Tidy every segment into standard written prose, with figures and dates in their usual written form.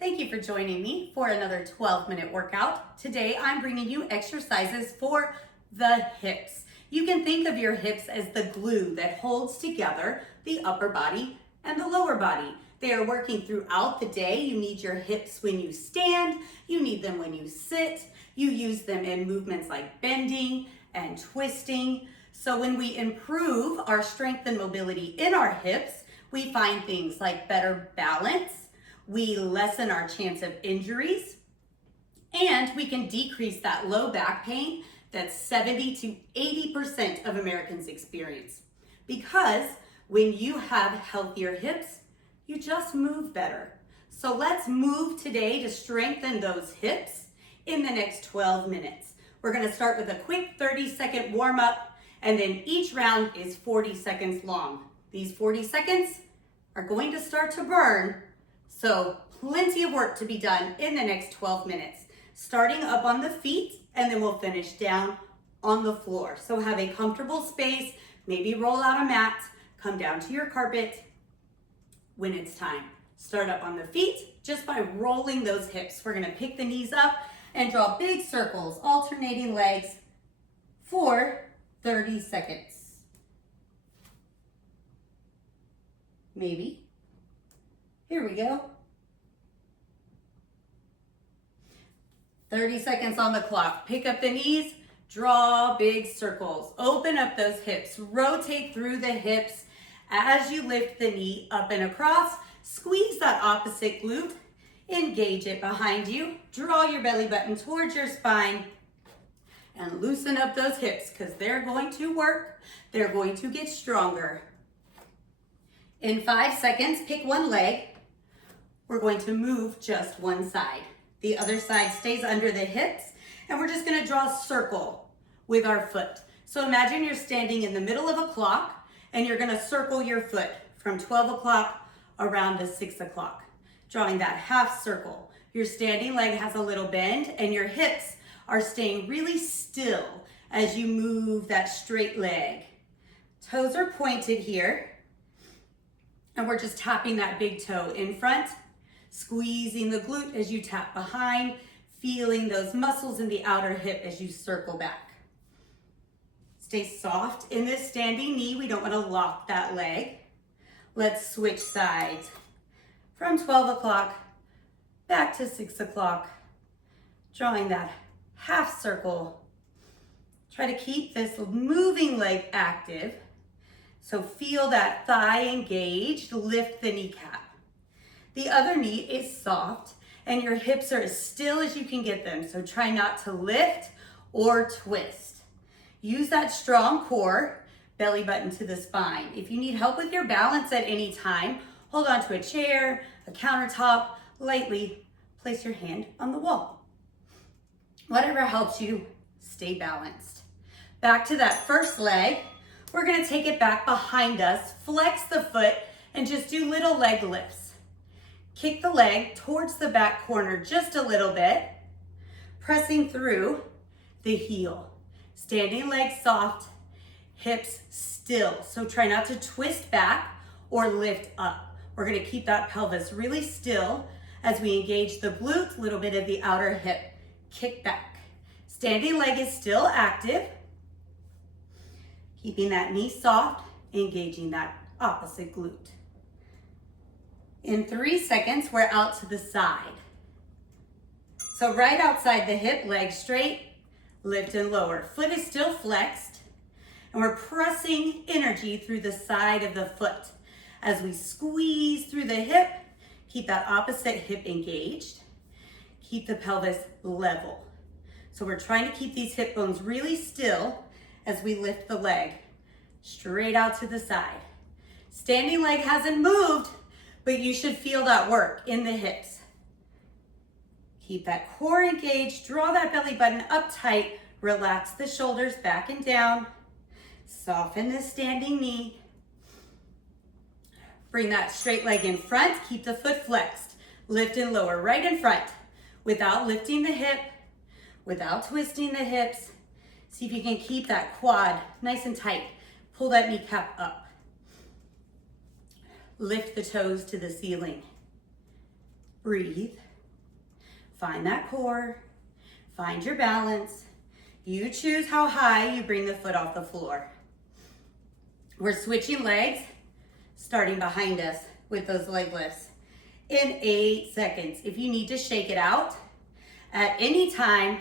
Thank you for joining me for another 12-minute workout. Today I'm bringing you exercises for the hips. You can think of your hips as the glue that holds together the upper body and the lower body. They are working throughout the day. You need your hips when you stand, you need them when you sit, you use them in movements like bending and twisting. So when we improve our strength and mobility in our hips, we find things like better balance, we lessen our chance of injuries, and we can decrease that low back pain that 70 to 80% of Americans experience. Because when you have healthier hips, you just move better. So let's move today to strengthen those hips in the next 12 minutes. We're gonna start with a quick 30-second warm-up, and then each round is 40 seconds long. These 40 seconds are going to start to burn, so plenty of work to be done in the next 12 minutes. Starting up on the feet, and then we'll finish down on the floor. So have a comfortable space, maybe roll out a mat, come down to your carpet when it's time. Start up on the feet just by rolling those hips. We're gonna pick the knees up and draw big circles, alternating legs for 30 seconds. Maybe. Here we go. 30 seconds on the clock. Pick up the knees, draw big circles. Open up those hips, rotate through the hips as you lift the knee up and across. Squeeze that opposite glute, engage it behind you. Draw your belly button towards your spine and loosen up those hips because they're going to work. They're going to get stronger. In 5 seconds, pick one leg. We're going to move just one side. The other side stays under the hips, and we're just gonna draw a circle with our foot. So imagine you're standing in the middle of a clock, and you're gonna circle your foot from 12 o'clock around to 6 o'clock, drawing that half circle. Your standing leg has a little bend, and your hips are staying really still as you move that straight leg. Toes are pointed here, and we're just tapping that big toe in front, squeezing the glute as you tap behind, feeling those muscles in the outer hip as you circle back. Stay soft in this standing knee. We don't want to lock that leg. Let's switch sides. From 12 o'clock back to 6 o'clock, drawing that half circle. Try to keep this moving leg active. So feel that thigh engaged, lift the kneecap. The other knee is soft and your hips are as still as you can get them. So try not to lift or twist. Use that strong core, belly button to the spine. If you need help with your balance at any time, hold on to a chair, a countertop, lightly place your hand on the wall. Whatever helps you stay balanced. Back to that first leg. We're gonna take it back behind us, flex the foot, and just do little leg lifts. Kick the leg towards the back corner just a little bit, pressing through the heel. Standing leg soft, hips still. So try not to twist back or lift up. We're gonna keep that pelvis really still as we engage the glute, little bit of the outer hip. Kick back. Standing leg is still active. Keeping that knee soft, engaging that opposite glute. In 3 seconds, we're out to the side. So right outside the hip, leg straight, lift and lower. Foot is still flexed, and we're pressing energy through the side of the foot. As we squeeze through the hip, keep that opposite hip engaged. Keep the pelvis level. So we're trying to keep these hip bones really still as we lift the leg straight out to the side. Standing leg hasn't moved, but you should feel that work in the hips. Keep that core engaged, draw that belly button up tight, relax the shoulders back and down, soften the standing knee. Bring that straight leg in front, keep the foot flexed, lift and lower right in front without lifting the hip, without twisting the hips. See if you can keep that quad nice and tight. Pull that kneecap up. Lift the toes to the ceiling. Breathe. Find that core, find your balance. You choose how high you bring the foot off the floor. We're switching legs, starting behind us with those leg lifts in 8 seconds. If you need to shake it out at any time,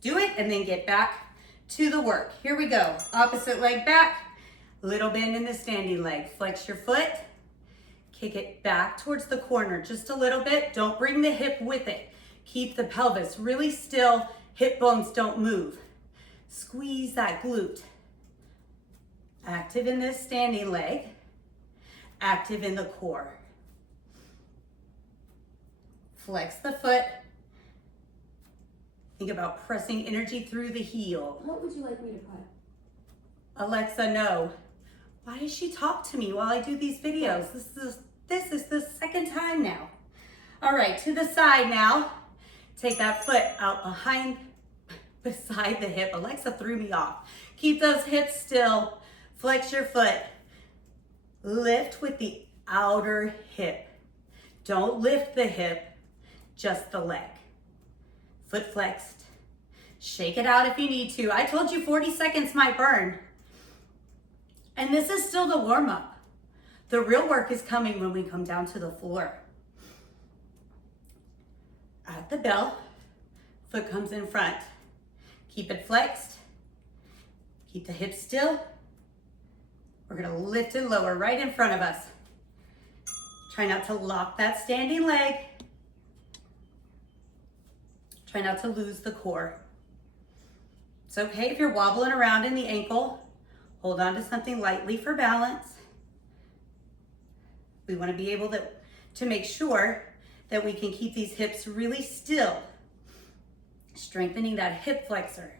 do it and then get back to the work. Here we go. Opposite leg back, little bend in the standing leg. Flex your foot, kick it back towards the corner just a little bit. Don't bring the hip with it. Keep the pelvis really still. Hip bones don't move. Squeeze that glute. Active in this standing leg. Active in the core. Flex the foot. Think about pressing energy through the heel. What would you like me to put? Alexa, no. Why does she talk to me while I do these videos? This is the second time now. All right, to the side now. Take that foot out beside the hip. Alexa threw me off. Keep those hips still. Flex your foot. Lift with the outer hip. Don't lift the hip, just the leg. Foot flexed. Shake it out if you need to. I told you 40 seconds might burn. And this is still the warm-up. The real work is coming when we come down to the floor. At the bell, foot comes in front. Keep it flexed. Keep the hips still. We're gonna lift and lower right in front of us. Try not to lock that standing leg. Try not to lose the core. It's okay if you're wobbling around in the ankle. Hold on to something lightly for balance. We want to be able to make sure that we can keep these hips really still. Strengthening that hip flexor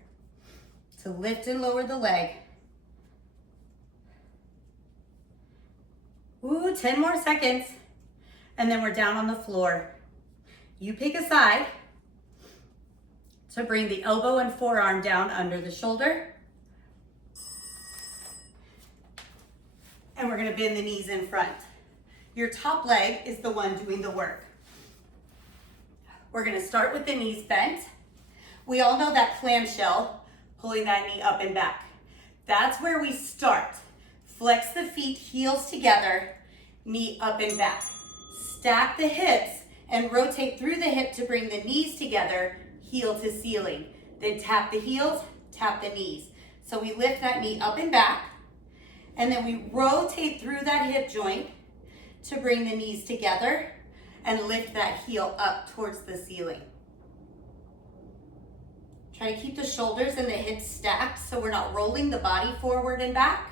to lift and lower the leg. Ooh, 10 more seconds. And then we're down on the floor. You pick a side to bring the elbow and forearm down under the shoulder. And we're gonna bend the knees in front. Your top leg is the one doing the work. We're gonna start with the knees bent. We all know that clamshell, pulling that knee up and back. That's where we start. Flex the feet, heels together, knee up and back. Stack the hips and rotate through the hip to bring the knees together, heel to ceiling. Then tap the heels, tap the knees. So we lift that knee up and back, and then we rotate through that hip joint to bring the knees together and lift that heel up towards the ceiling. Try to keep the shoulders and the hips stacked so we're not rolling the body forward and back.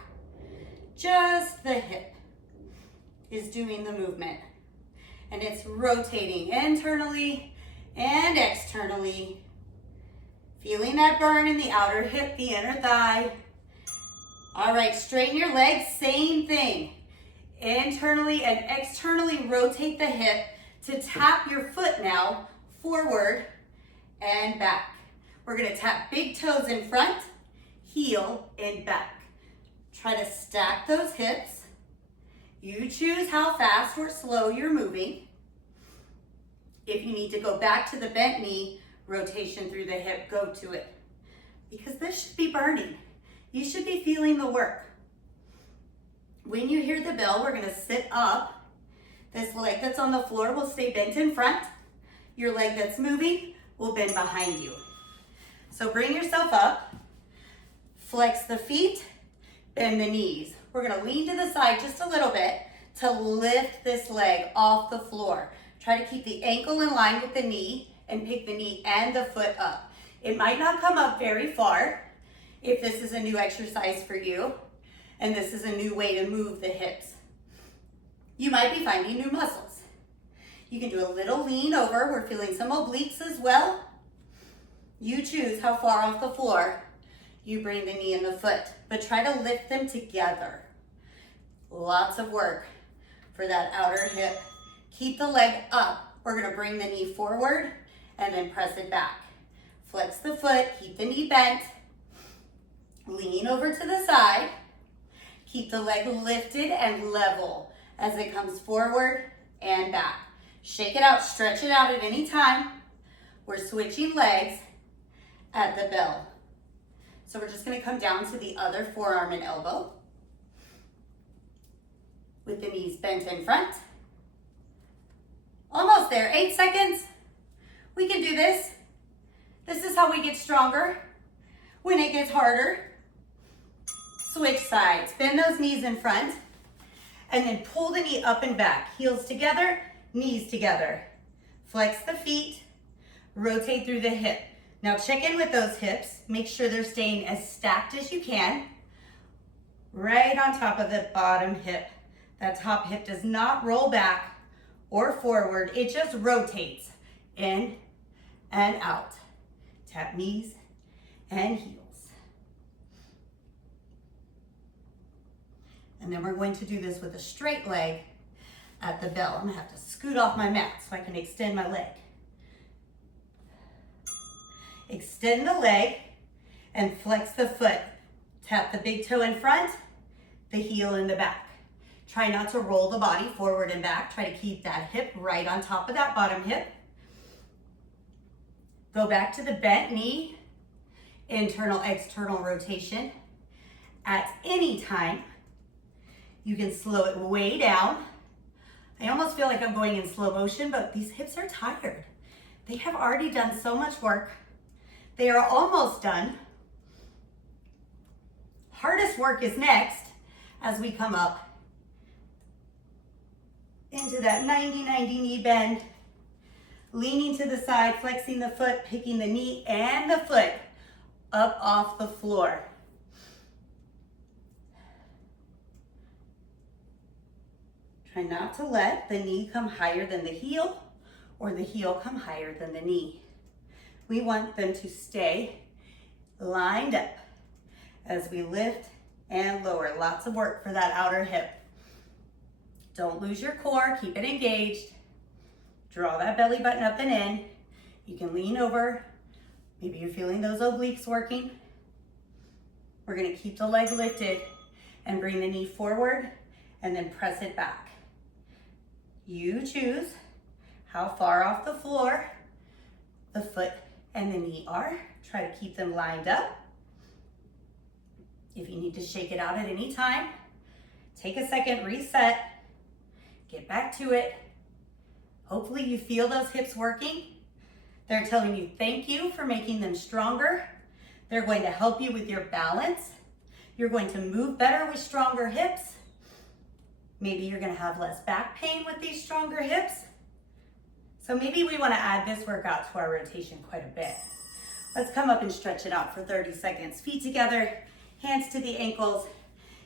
Just the hip is doing the movement. And it's rotating internally and externally. Feeling that burn in the outer hip, the inner thigh. All right, straighten your legs, same thing. Internally and externally rotate the hip to tap your foot now forward and back. We're gonna tap big toes in front, heel and back. Try to stack those hips. You choose how fast or slow you're moving. If you need to go back to the bent knee, rotation through the hip, go to it. Because this should be burning. You should be feeling the work. When you hear the bell, we're gonna sit up. This leg that's on the floor will stay bent in front. Your leg that's moving will bend behind you. So bring yourself up, flex the feet, bend the knees. We're gonna lean to the side just a little bit to lift this leg off the floor. Try to keep the ankle in line with the knee and pick the knee and the foot up. It might not come up very far if this is a new exercise for you and this is a new way to move the hips. You might be finding new muscles. You can do a little lean over. We're feeling some obliques as well. You choose how far off the floor you bring the knee and the foot, but try to lift them together. Lots of work for that outer hip. Keep the leg up. We're gonna bring the knee forward and then press it back. Flex the foot, keep the knee bent. Lean over to the side. Keep the leg lifted and level as it comes forward and back. Shake it out, stretch it out at any time. We're switching legs at the bell. So we're just gonna come down to the other forearm and elbow with the knees bent in front. Almost there, 8 seconds. We can do this. This is how we get stronger when it gets harder. Switch sides, bend those knees in front, and then pull the knee up and back. Heels together, knees together. Flex the feet, rotate through the hip. Now check in with those hips. Make sure they're staying as stacked as you can, right on top of the bottom hip. That top hip does not roll back or forward. It just rotates in and out. Tap knees and heels. And then we're going to do this with a straight leg at the bell. I'm gonna have to scoot off my mat so I can extend my leg. Extend the leg and flex the foot. Tap the big toe in front, the heel in the back. Try not to roll the body forward and back. Try to keep that hip right on top of that bottom hip. Go back to the bent knee, internal, external rotation. At any time, you can slow it way down. I almost feel like I'm going in slow motion, but these hips are tired. They have already done so much work. They are almost done. Hardest work is next as we come up into that 90-90 knee bend, leaning to the side, flexing the foot, picking the knee and the foot up off the floor. Try not to let the knee come higher than the heel or the heel come higher than the knee. We want them to stay lined up as we lift and lower. Lots of work for that outer hip. Don't lose your core, keep it engaged. Draw that belly button up and in. You can lean over. Maybe you're feeling those obliques working. We're gonna keep the leg lifted and bring the knee forward and then press it back. You choose how far off the floor the foot and the knee are. Try to keep them lined up. If you need to shake it out at any time, take a second, reset, get back to it. Hopefully you feel those hips working. They're telling you thank you for making them stronger. They're going to help you with your balance. You're going to move better with stronger hips. Maybe you're going to have less back pain with these stronger hips. So maybe we want to add this workout to our rotation quite a bit. Let's come up and stretch it out for 30 seconds. Feet together, hands to the ankles.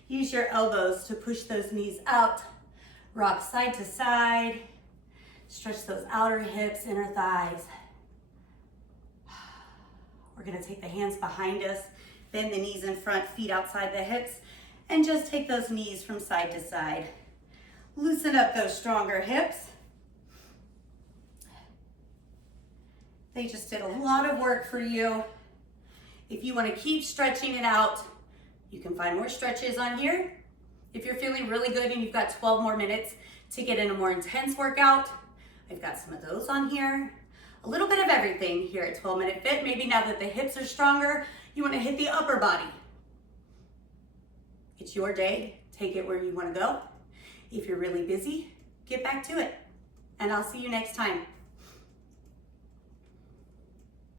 Use your elbows to push those knees out. Rock side to side. Stretch those outer hips, inner thighs. We're gonna take the hands behind us, bend the knees in front, feet outside the hips, and just take those knees from side to side. Loosen up those stronger hips. They just did a lot of work for you. If you wanna keep stretching it out, you can find more stretches on here. If you're feeling really good and you've got 12 more minutes to get in a more intense workout, I've got some of those on here. A little bit of everything here at 12 Minute Fit. Maybe now that the hips are stronger, you want to hit the upper body. It's your day. Take it where you want to go. If you're really busy, get back to it. And I'll see you next time.